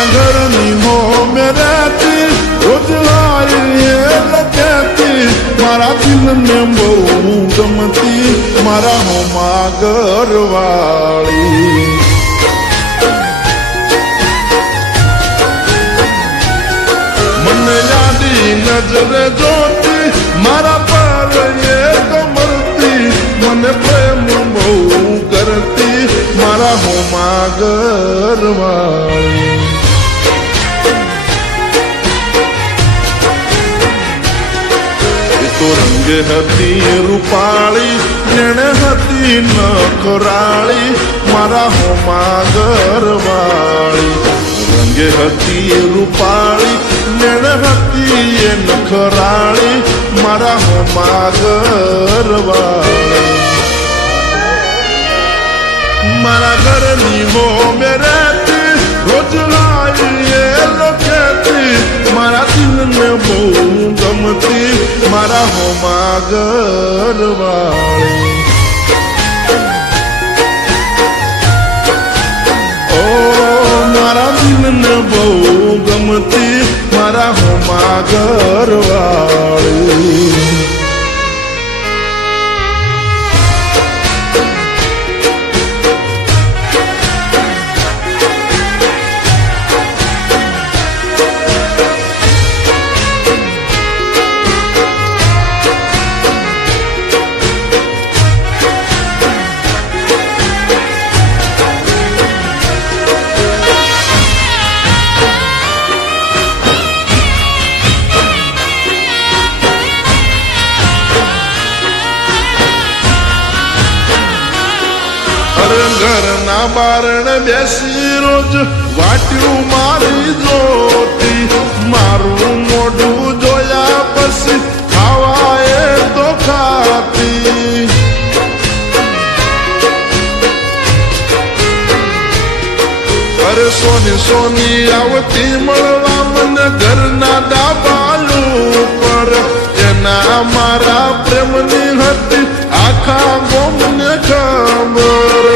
મારા ઘરની હો મેરાતી રોજવારી લખેતી મારા દિલને બહુ ગમતી મારા હોમાં ઘરવાળી મને યાદી નજરે જોતી મારા પર એ કમરતી મને પ્રેમ બહુ કરતી મારા હોમાં ઘરવાળી તો રંગે હતી રૂપાળી જેણે હતી નખરાળી મારા હોમાં ઘરવાળી રંગે હતી રૂપાળી જેણે હતી એ નખરાળી મારા હોમાં ઘરવાળી મારા ઘરની હો મેરેતી રોજ લાવીએ લખેતી મારા દિલને બહુ ગમતી મારા હોમાં ઘરવાળી ઓ મારા દિલને બહુ ગમતી મારા હોમાં ઘરવાળી ઘરના બારણે બેસી રોજ વાટ્યું મારી જોતી મારું મોઢું જોયા પછી ખાવા એ તો ખાતી અરે સોની સોની આવતી મળવા મને ઘરના ડાબાલું પર એના મારા પ્રેમની હતી આખા ગોમને ખબર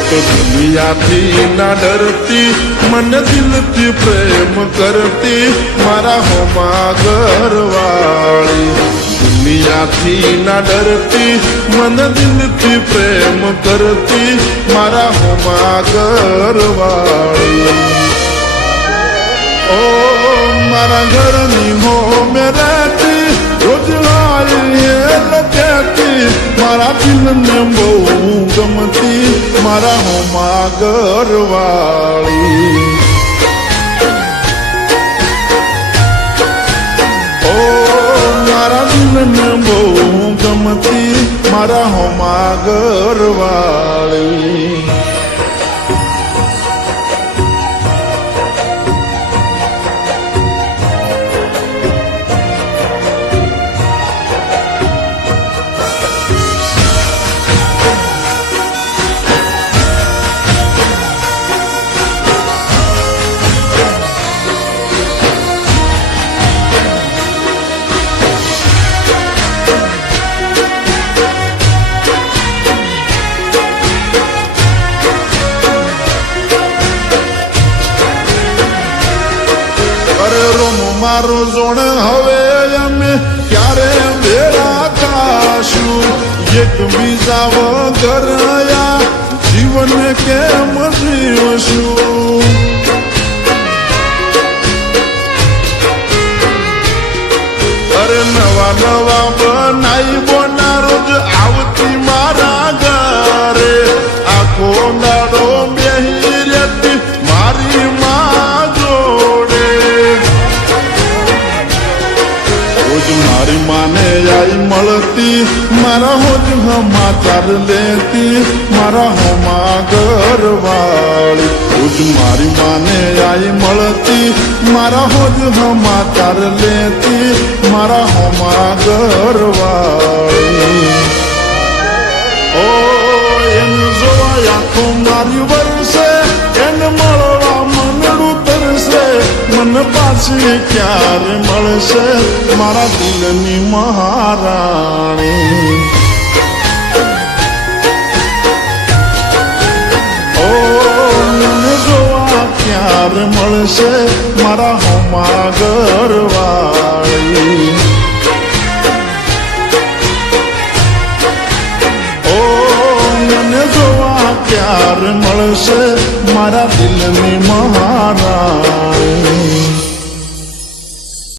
તો દુનિયાથી ના ડરતી મને દિલથી પ્રેમ કરતી મારા હોમાં ઘરવાળી દુનિયાથી ના ડરતી મને દિલથી પ્રેમ કરતી મારા હોમાં ઘરવાળી ઓ મારા ઘરની હો મેરાતી રોજ લાવીએ લખેતી મારા દિલને બહુ ગમતી મારા હોમાં ઘરવાળી ઓ મારા દિલને બહુ ગમતી મારા હોમાં ઘરવાળી મારો જોણ હવે અમે ક્યારે ભેળા થાશું એક બીજા વગર જીવન કેમ જીવશું અરે નવા નવા બનાઈ બોના રોજ આવતી મારા ઘરે આખો દાડો બેહી રહેતી મારી માં જોડે મારી માને આઈ મળતી મારા હોજ સમાચાર લેતી મારા હોમાં ઘરવાળી રોજ મારી માને આઈ મળતી મારા હોજ સમાચાર લેતી મારા હોમાં ઘરવાળી ઓ એને જોવા આખો મારી વર્ષે એને મળવા મનડું તરસે મને પાછી ક્યારે મળશે મારા દિલની મહારાણી ઓ મળશે મારા હોમા ઘરવાળી. ઓ મને જોવા ક્યારે મળશે મારા દિલની